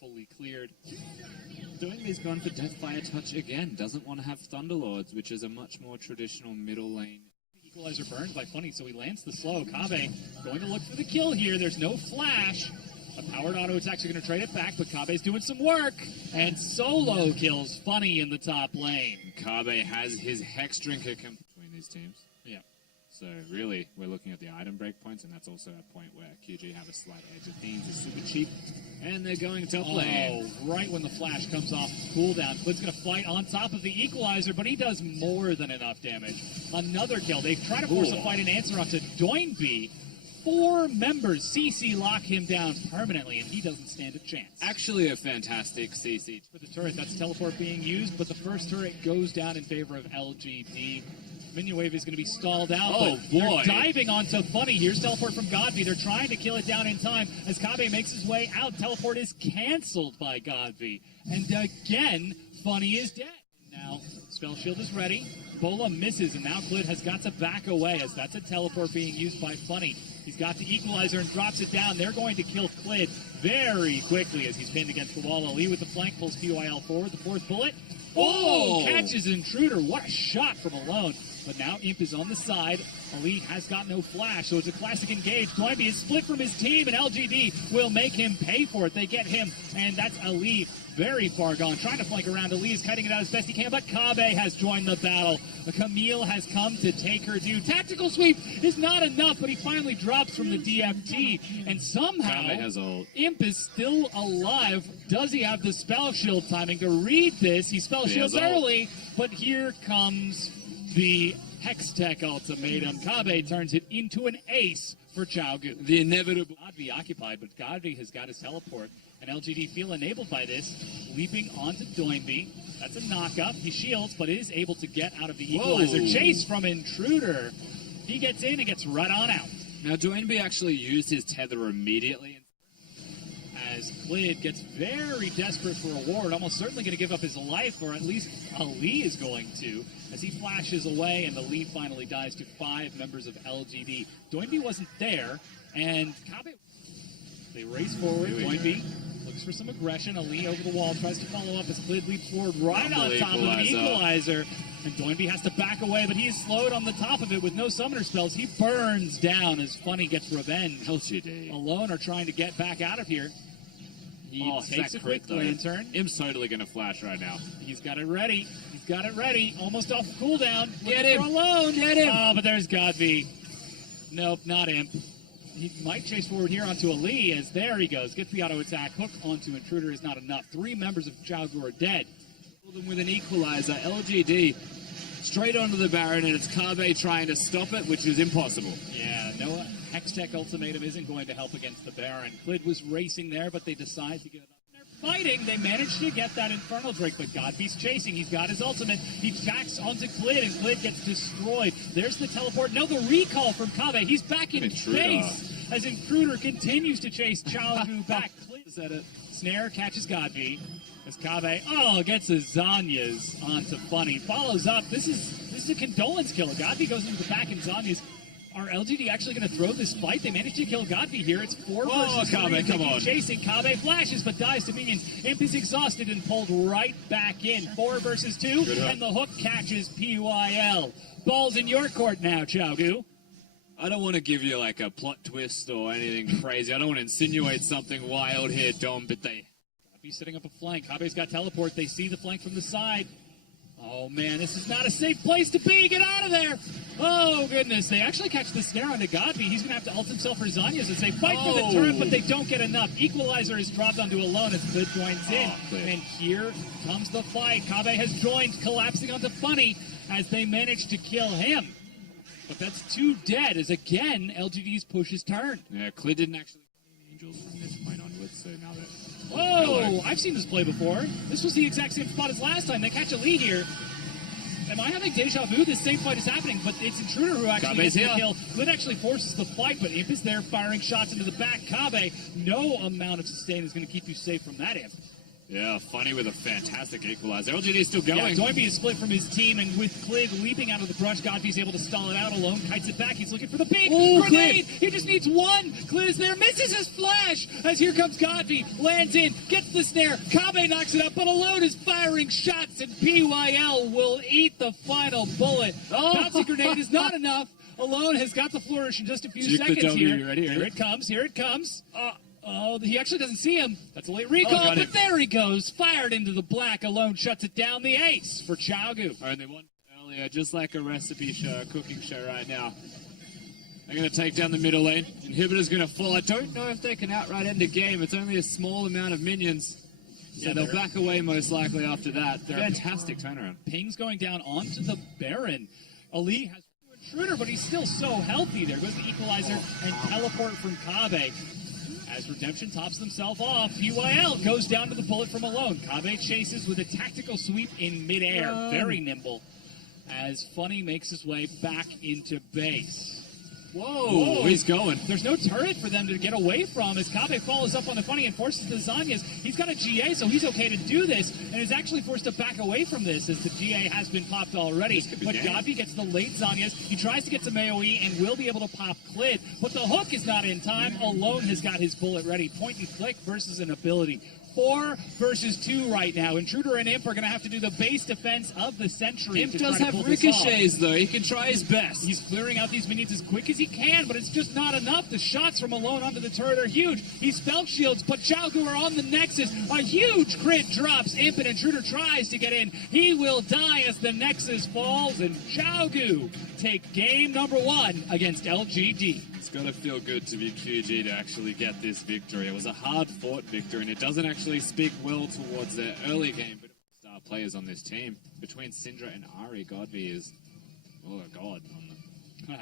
fully cleared. Doingby's gone for Deathfire Touch again. Doesn't want to have Thunderlords, which is a much more traditional middle lane. Equalizer burned by Funny, so he lands the slow. Kabe going to look for the kill here. There's no flash. A powered auto attack's going to trade it back, but Kabe's doing some work. And solo kills Funny in the top lane. Kabe has his Hex Drinker between these teams. Yeah. So really, we're looking at the item breakpoints, and that's also a point where QG have a slight edge. Athene's is super cheap, and they're going top lane. Oh, right when the flash comes off cooldown. Clid's going to fight on top of the Equalizer, but he does more than enough damage. Another kill. They try to force a fight and answer onto Doingby. 4 members CC lock him down permanently, and he doesn't stand a chance. Actually a fantastic CC. For the turret, that's teleport being used, but the first turret goes down in favor of LGD. Minion wave is going to be stalled out. Oh, but boy. They're diving onto Funny. Here's teleport from Godby. They're trying to kill it down in time. As Kabe makes his way out, teleport is canceled by Godby. And again, Funny is dead. Now, Spell Shield is ready. Bola misses, and now Clid has got to back away as that's a teleport being used by Funny. He's got the Equalizer and drops it down. They're going to kill Clid very quickly as he's pinned against the wall. Ali with the flank pulls PYL forward. The 4th bullet. Oh! Catches Intruder. What a shot from Alone. But now Imp is on the side. Ali has got no flash, so it's a classic engage. Doingby is split from his team, and LGD will make him pay for it. They get him, and that's Ali very far gone. Trying to flank around. Ali is cutting it out as best he can, but Kabe has joined the battle. Camille has come to take her due. Tactical sweep is not enough, but he finally drops from the DFT, and somehow Imp is still alive. Does he have the spell shield timing to read this? He spell shields early, but here comes the Hextech ultimatum. Kabe turns it into an ace for Chaogu. The inevitable. Godby occupied, but Godby has got his teleport, and LGD feel enabled by this, leaping onto Doingby. That's a knockup. He shields, but is able to get out of the Equalizer. Whoa. Chase from Intruder. He gets in and gets right on out. Now, Doingby actually used his tether immediately. As Clid gets very desperate for a ward, almost certainly going to give up his life, or at least Ali is going to, as he flashes away, and the lead finally dies to 5 members of LGD. Doingby wasn't there, and Kabe, they race forward. Doingby looks for some aggression. Ali over the wall, tries to follow up as Clid leaps forward right on top of the Equalizer. And Doingby has to back away, but he is slowed on the top of it with no summoner spells. He burns down as Funny gets revenge. LGD. Alone are trying to get back out of here. He takes a quick lantern. Im's totally going to flash right now. He's got it ready. He's got it ready. Almost off cooldown. Get him. Alone. Get him. Oh, but there's Godby. Nope, not Imp. He might chase forward here onto Ali as there he goes. Gets the auto attack. Hook onto Intruder is not enough. 3 members of Chaogu are dead. With an Equalizer, LGD straight onto the Baron, and it's Kabe trying to stop it, which is impossible. Yeah, no Hextech ultimatum isn't going to help against the Baron. Clid was racing there, but they decide to give it up. They're fighting. They managed to get that Infernal Drake, but Godby's chasing. He's got his ultimate. He backs onto Clid, and Clid gets destroyed. There's the teleport. No, the recall from Kabe. He's back in base as Intruder continues to chase Chaogu back. Clid at a snare, catches Godby. As Kabe, gets his Zanyas onto Funny. Follows up. This is a condolence killer. Godby goes into the back, and Zanyas. Are LGD actually going to throw this fight? They managed to kill Godby here. It's 4 versus 3. Kabe, come on. Chasing. Kabe flashes, but dies to minions. Imp is exhausted and pulled right back in. 4 versus 2, and the hook catches PYL. Ball's in your court now, Chaogu. I don't want to give you like a plot twist or anything crazy. I don't want to insinuate something wild here, Dom, but Godby's setting up a flank. Kabe's got teleport. They see the flank from the side. Oh, man, this is not a safe place to be. Get out of there. Oh, goodness. They actually catch the snare onto Godby. He's going to have to ult himself for Zanyas and say, fight for the turret, but they don't get enough. Equalizer is dropped onto Alone as Clid joins in. And here comes the fight. Kabe has joined, collapsing onto Funny as they manage to kill him. But that's 2 dead as, again, LGD's push is turned. Yeah, Clid didn't actually Angels from this point onwards, so now that... Whoa! I've seen this play before. This was the exact same spot as last time. They catch a lead here. Am I having deja vu? This same fight is happening, but it's Intruder who actually gets the kill. Clid actually forces the fight, but Imp is there firing shots into the back. Kabe, no amount of sustain is going to keep you safe from that Imp. Yeah, Funny with a fantastic equalizer. LGD is still Yeah, going. Doinby is split from his team, and with Clid leaping out of the brush, Godby's able to stall it out alone, kites it back. He's looking for the big grenade. He just needs one. Clid is there, misses his flash, as here comes Godby, lands in, gets the snare. Kabe knocks it up, but alone is firing shots, and PYL will eat the final bullet. Bouncy grenade is not enough. Alone has got the flourish in just a few seconds here. You ready? Here it comes, here it comes. Oh, he actually doesn't see him. That's a late recall, but there he goes. Fired into the black. Alone shuts it down. The ace for Chaogu. Only one earlier, just like a recipe show, a cooking show right now. They're going to take down the middle lane. Inhibitor's going to fall. I don't know if they can outright end the game. It's only a small amount of minions. So they'll back away most likely after that. Fantastic turnaround. Ping's going down onto the Baron. Ali has Intruder, but he's still so healthy. There goes the equalizer and teleport from Kabe. As Redemption tops themselves off, PYL goes down to the bullet from Alone. Kabe chases with a tactical sweep in midair. Very nimble. As Funny makes his way back into base. Whoa, he's going. There's no turret for them to get away from as Kabe follows up on the Funny and forces the Zanyas. He's got a GA, so he's okay to do this, and is actually forced to back away from this as the GA has been popped already. But Godby gets the late Zanyas. He tries to get some AoE and will be able to pop Clid, but the hook is not in time. Alone has got his bullet ready. Point and click versus an ability. 4 versus 2 right now. Intruder and Imp are going to have to do the base defense of the century. Imp does have ricochets, though. He can try his best. He's clearing out these minions as quick as he can, but it's just not enough. The shots from Alone onto the turret are huge. He spell shields, but Chaogu are on the Nexus. A huge crit drops. Imp and Intruder tries to get in. He will die as the Nexus falls, and Chaogu take game number 1 against LGD. It's got to feel good to be QG to actually get this victory. It was a hard-fought victory, and it doesn't actually speak well towards their early game, but star players on this team. Between Syndra and Ari, Godby is, oh, a god on them.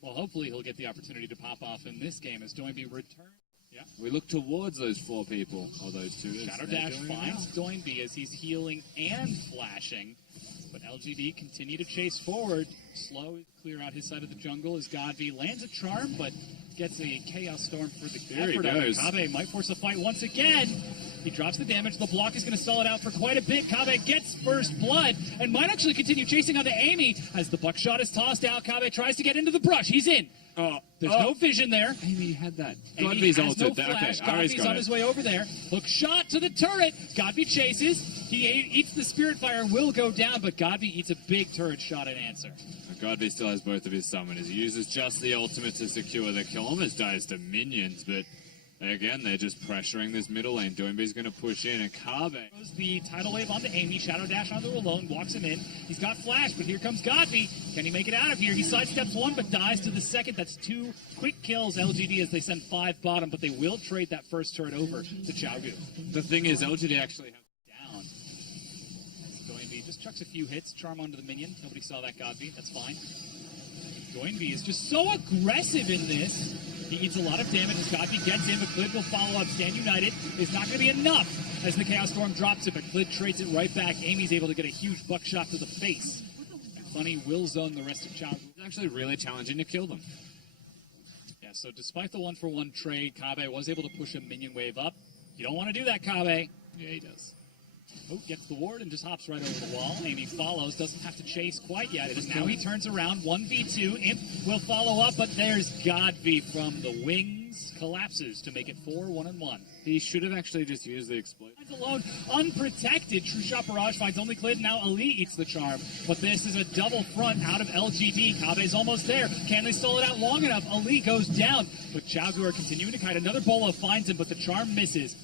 Well, hopefully he'll get the opportunity to pop off in this game as Doinby returns. Yeah. We look towards those 4 people, or those 2. Shadow Dash finds Doinby as he's healing and flashing. But LGD continue to chase forward. Slow clear out his side of the jungle as Godby lands a charm, but gets a Chaos Storm for the effort of it. Kabe might force a fight once again. He drops the damage. The block is going to stall it out for quite a bit. Kabe gets first blood and might actually continue chasing onto Amy as the buckshot is tossed out. Kabe tries to get into the brush. He's in. There's no vision there. Amy had that. Godby's ulted. Godby's on his way over there. Hook shot to the turret. Godby chases. He eats the Spirit Fire and will go down, but Godby eats a big turret shot in answer. Godby still has both of his summoners. He uses just the ultimate to secure the kill. Almost dies to minions, but again, they're just pressuring this middle lane. Doinby's going to push in, and Kabe goes the tidal wave onto Amy. Shadow Dash onto Alone, walks him in. He's got flash, but here comes Godby. Can he make it out of here? He sidesteps 1, but dies to the second. That's 2 quick kills, LGD, as they send 5 bottom, but they will trade that first turret over to Chaogu. The thing is, LGD actually has down. Doinby just chucks a few hits, charm onto the minion. Nobody saw that Godby. That's fine. Doinby is just so aggressive in this. He eats a lot of damage as Godby gets in, but Clid will follow up. Stand United is not going to be enough as the Chaos Storm drops it, but Clid trades it right back. Amy's able to get a huge buckshot to the face. And Funny will zone the rest of Chaogu. It's actually really challenging to kill them. Yeah, so despite the 1-for-1 trade, Kabe was able to push a minion wave up. You don't want to do that, Kabe. Yeah, he does. Oh, gets the ward and just hops right over the wall. Amy follows, doesn't have to chase quite yet. It is now he turns around, 1v2. Imp will follow up, but there's Godby from the wings. Collapses to make it 4-1-1. He should have actually just used the explosion. Alone, unprotected. True Shot Barrage finds only Clid. Now Ali eats the charm. But this is a double front out of LGD. Kabe's almost there. Can they stall it out long enough? Ali goes down. But Chaogu are continuing to kite. Another Bolo finds him, but the charm misses.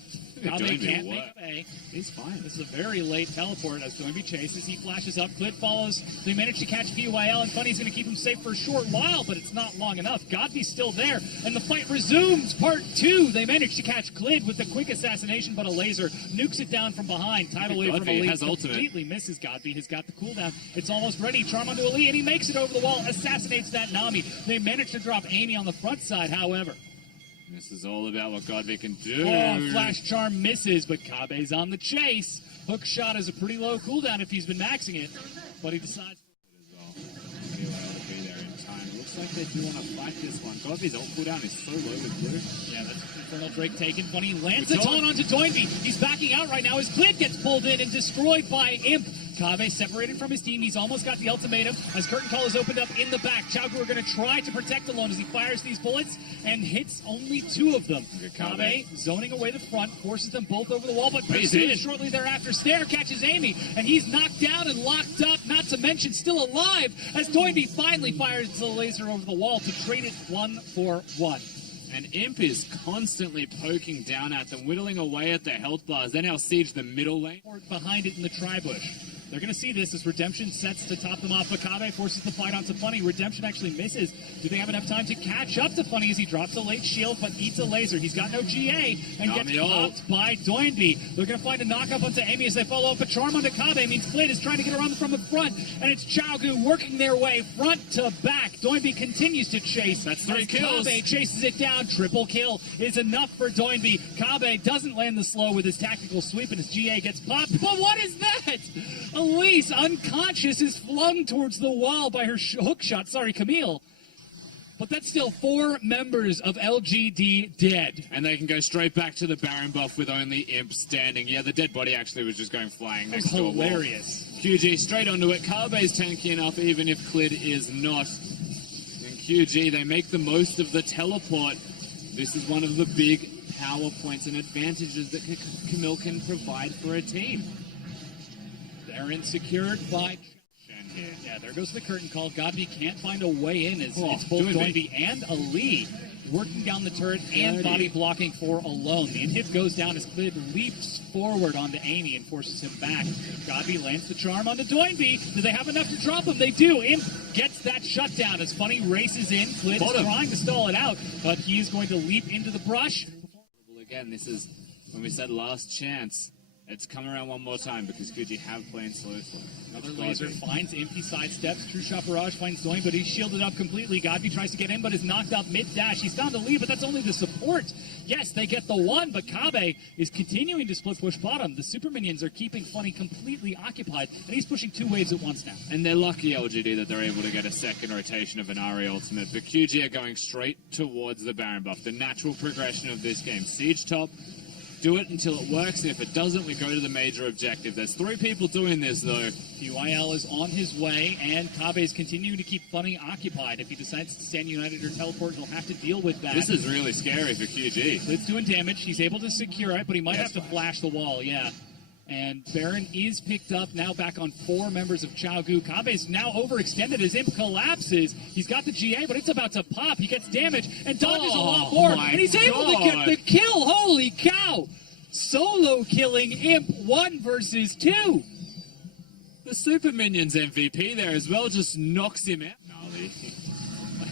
Kabe can't make a. He's fine. This is a very late teleport as Doinby chases. He flashes up. Clid follows. They manage to catch PYL, and Funny's going to keep him safe for a short while, but it's not long enough. Godby's still there, and the fight resumes. Part 2. They manage to catch Clid with the quick assassination, but a laser nukes it down from behind. Tidal wave from Ali completely misses Godby. Has got the cooldown. It's almost ready. Charm onto Ali, and he makes it over the wall. Assassinates that Nami. They manage to drop Amy on the front side, however. This is all about what Godby can do. Oh, Flash Charm misses, but Kabe's on the chase. Hook shot is a pretty low cooldown if he's been maxing it, but he decides as well. He'll be there in time. It looks looks like they do want to fight this one. Godby's ult cooldown is so low with blue. Yeah, that's Infernal Drake taken. Funny lands a taunt onto Doinby. He's backing out right now as Clint gets pulled in and destroyed by Imp. Kave separated from his team. He's almost got the ultimatum as Curtain Call is opened up in the back. Chaogu are going to try to protect alone as he fires these bullets and hits only 2 of them. Kave zoning away the front, forces them both over the wall, but pursued shortly thereafter. Snare catches Amy, and he's knocked down and locked up, not to mention still alive, as Doinby finally fires the laser over the wall to trade it 1 for 1. And Imp is constantly poking down at them, whittling away at their health bars. They now siege the middle lane. Behind it in the tri-bush. They're going to see this as Redemption sets to top them off. Makabe forces the fight onto Funny. Redemption actually misses. Do they have enough time to catch up to Funny as he drops a late shield but eats a laser? He's got no GA and gets popped by Doinby. They're going to find a knock-up onto Amy as they follow up. A charm onto Kabe means Clint is trying to get around from the front, and it's Chaogu working their way front to back. Doinby continues to chase. That's 3 kills. Kabe chases it down. Triple kill is enough for Doinby. Kabe doesn't land the slow with his tactical sweep, and his GA gets popped. But what is that? Elise, unconscious, is flung towards the wall by her hook shot. Sorry, Camille. But that's still 4 members of LGD dead. And they can go straight back to the Baron buff with only Imp standing. Yeah, the dead body actually was just going flying next to a wall. Hilarious. QG straight onto it. Kabe's tanky enough, even if Clid is not. And QG, they make the most of the teleport. This is one of the big power points and advantages that Camille can provide for a team. Baron secured by... Yeah, there goes the curtain call. Godby can't find a way in as it's both Doinby and Ali working down the turret and body blocking for alone. The inhib goes down as Clid leaps forward onto Amy and forces him back. Godby lands the charm onto Doinby. Do they have enough to drop him? They do. Imp gets that shutdown as Funny races in. Clid is trying to stall it out, but he is going to leap into the brush. Again, this is when we said last chance. It's come around one more time because QG have playing slow. Another laser finds Imp, he sidesteps. True Shot Barrage finds Doin, but he's shielded up completely. Godby tries to get in, but is knocked up mid-dash. He's found the lead, but that's only the support. Yes, they get the 1, but Kabe is continuing to split push bottom. The super minions are keeping Funny completely occupied, and he's pushing 2 waves at once now. And they're lucky, LGD, that they're able to get a second rotation of an Ari ultimate. But QG are going straight towards the Baron buff, the natural progression of this game. Siege top. Do it until it works, and if it doesn't, we go to the major objective. There's 3 people doing this, though. QIL is on his way, and Kabe is continuing to keep Funny occupied. If he decides to stand united or teleport, he'll have to deal with that. This is really scary for QG. It's doing damage. He's able to secure it, but he might have to flash the wall, yeah. And Baron is picked up, now back on 4 members of Chaogu. Kabe's now overextended as Imp collapses. He's got the GA, but it's about to pop. He gets damage and dodges a lot more. And he's able to get the kill. Holy cow! Solo killing Imp 1 versus 2. The Super Minions MVP there as well just knocks him out. Gnarly.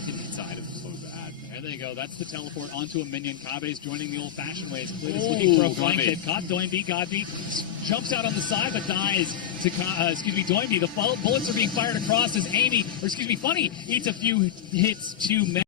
Inside of so bad. There they go. That's the teleport onto a minion. Kabe's joining the old-fashioned ways. Clid is looking for a flank hit. Caught Doinby. Godby jumps out on the side, but dies to, Doinby. The bullets are being fired across as Funny eats a few hits too many.